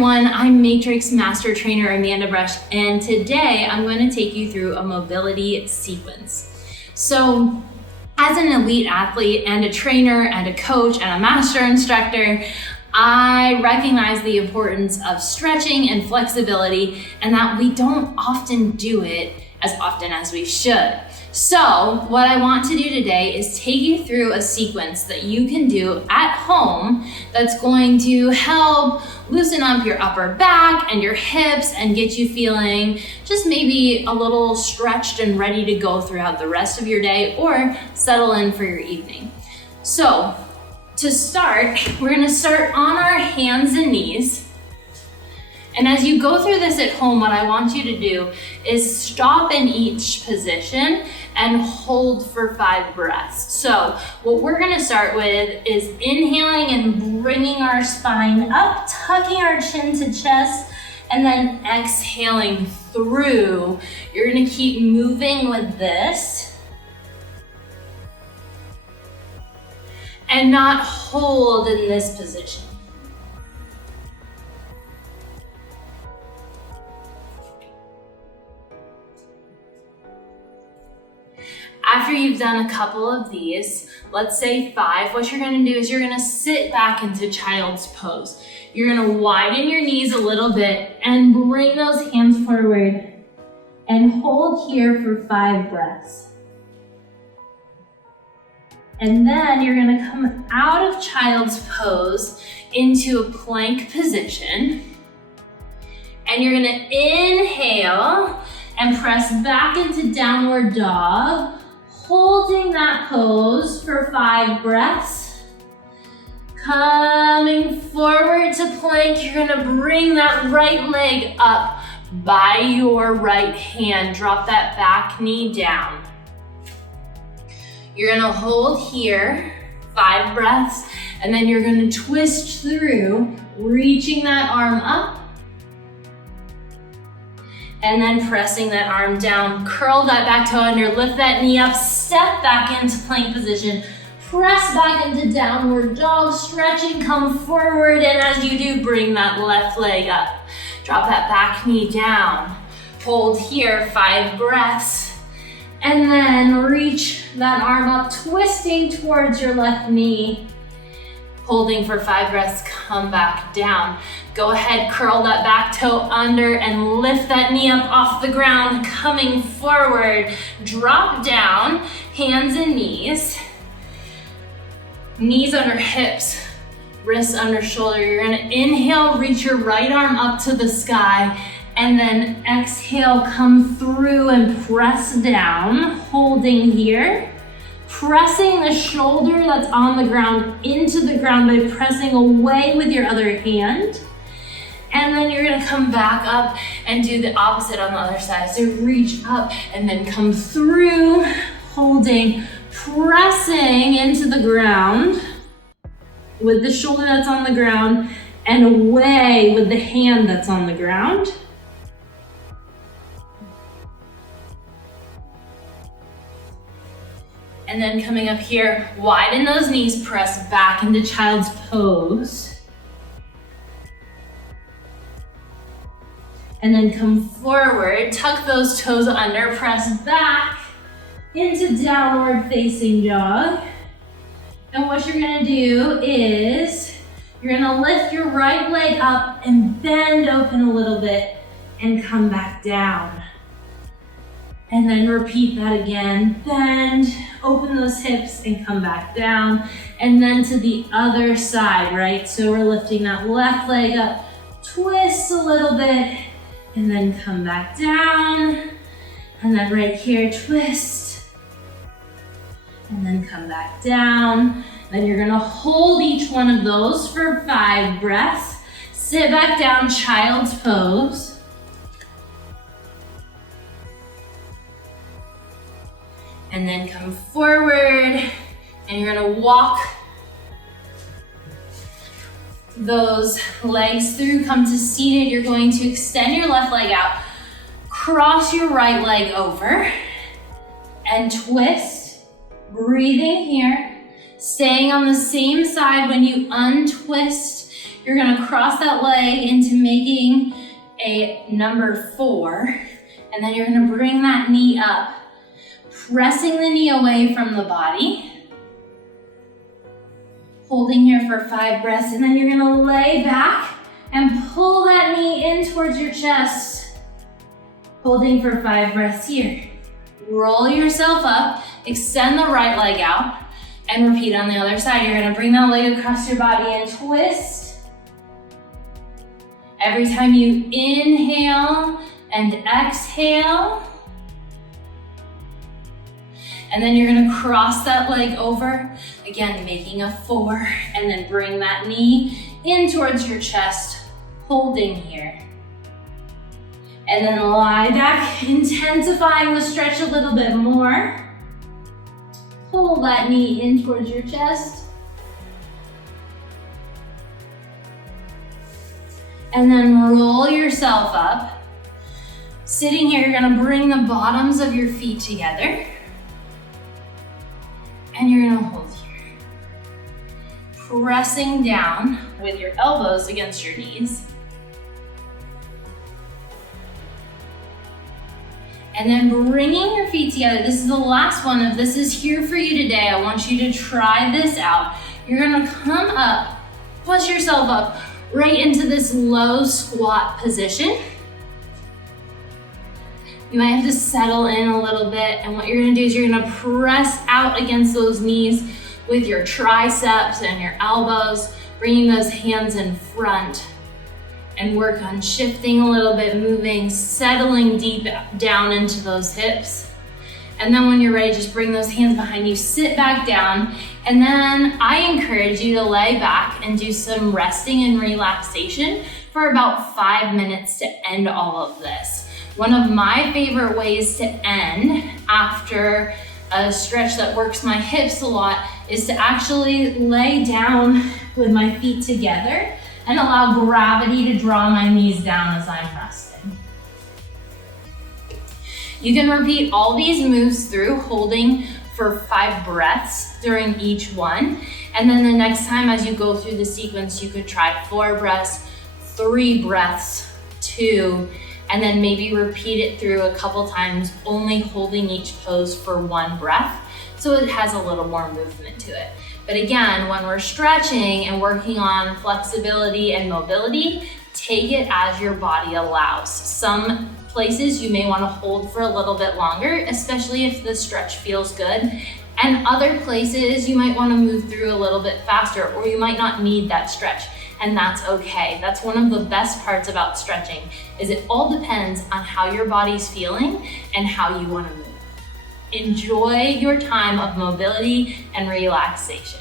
everyone, I'm Matrix Master Trainer Amanda Brush, and today I'm going to take you through a mobility sequence. So, as an elite athlete and a trainer and a coach and a master instructor, I recognize the importance of stretching and flexibility, and that we don't often do it as often as we should. So what I want to do today is take you through a sequence that you can do at home that's going to help loosen up your upper back and your hips and get you feeling just maybe a little stretched and ready to go throughout the rest of your day or settle in for your evening. So to start, we're going to start on our hands and knees. And as you go through this at home, what I want you to do is stop in each position and hold for 5 breaths. So what we're gonna start with is inhaling and bringing our spine up, tucking our chin to chest, and then exhaling through. You're gonna keep moving with this and not hold in this position. After you've done a couple of these, let's say 5, what you're gonna do is you're gonna sit back into child's pose. You're gonna widen your knees a little bit and bring those hands forward and hold here for 5 breaths. And then you're gonna come out of child's pose into a plank position. And you're gonna inhale and press back into downward dog, holding that pose for 5 breaths. Coming forward to plank, you're gonna bring that right leg up by your right hand. Drop that back knee down. You're gonna hold here, 5 breaths, and then you're gonna twist through, reaching that arm up, and then pressing that arm down. Curl that back toe under, lift that knee up, step back into plank position, press back into downward dog, stretching, come forward, and as you do, bring that left leg up. Drop that back knee down. Hold here, 5 breaths, and then reach that arm up, twisting towards your left knee. Holding for 5 breaths, come back down. Go ahead, curl that back toe under and lift that knee up off the ground, coming forward. Drop down, hands and knees. Knees under hips, wrists under shoulder. You're gonna inhale, reach your right arm up to the sky, and then exhale, come through and press down, holding here. Pressing the shoulder that's on the ground into the ground by pressing away with your other hand. And then you're gonna come back up and do the opposite on the other side. So reach up and then come through, holding, pressing into the ground with the shoulder that's on the ground and away with the hand that's on the ground. And then coming up here, widen those knees, press back into child's pose. And then come forward, tuck those toes under, press back into downward facing dog. And what you're gonna do is, you're gonna lift your right leg up and bend open a little bit and come back down. And then repeat that again. Bend, open those hips and come back down. And then to the other side, right? So we're lifting that left leg up, twist a little bit, and then come back down. And then right here, twist. And then come back down. Then you're gonna hold each one of those for 5 breaths. Sit back down, child's pose. And then come forward, and you're gonna walk those legs through, come to seated. You're going to extend your left leg out, cross your right leg over, and twist, breathing here, staying on the same side. When you untwist, You're gonna cross that leg into making a number 4, and then you're gonna bring that knee up, pressing the knee away from the body. Holding here for 5 breaths, and then you're gonna lay back and pull that knee in towards your chest. Holding for 5 breaths here. Roll yourself up, extend the right leg out, and repeat on the other side. You're gonna bring that leg across your body and twist. Every time you inhale and exhale. And then you're gonna cross that leg over, again, making a 4, and then bring that knee in towards your chest, holding here. And then lie back, intensifying the stretch a little bit more. Pull that knee in towards your chest. And then roll yourself up. Sitting here, you're gonna bring the bottoms of your feet together. And you're gonna hold here. Pressing down with your elbows against your knees. And then bringing your feet together. This is the last one of this is here for you today. I want you to try this out. You're gonna come up, push yourself up right into this low squat position. You might have to settle in a little bit, and what you're gonna do is you're gonna press out against those knees with your triceps and your elbows, bringing those hands in front, and work on shifting a little bit, moving, settling deep down into those hips. And then when you're ready, just bring those hands behind you, sit back down, and then I encourage you to lay back and do some resting and relaxation for about 5 minutes to end all of this. One of my favorite ways to end after a stretch that works my hips a lot is to actually lay down with my feet together and allow gravity to draw my knees down as I'm resting. You can repeat all these moves through, holding for 5 breaths during each one. And then the next time as you go through the sequence, you could try 4 breaths, 3 breaths, 2, and then maybe repeat it through a couple times, only holding each pose for 1 breath, so it has a little more movement to it. But again, when we're stretching and working on flexibility and mobility, take it as your body allows. Some places you may want to hold for a little bit longer, especially if the stretch feels good. And other places you might want to move through a little bit faster, or you might not need that stretch. And that's okay. That's one of the best parts about stretching, is it all depends on how your body's feeling and how you want to move. Enjoy your time of mobility and relaxation.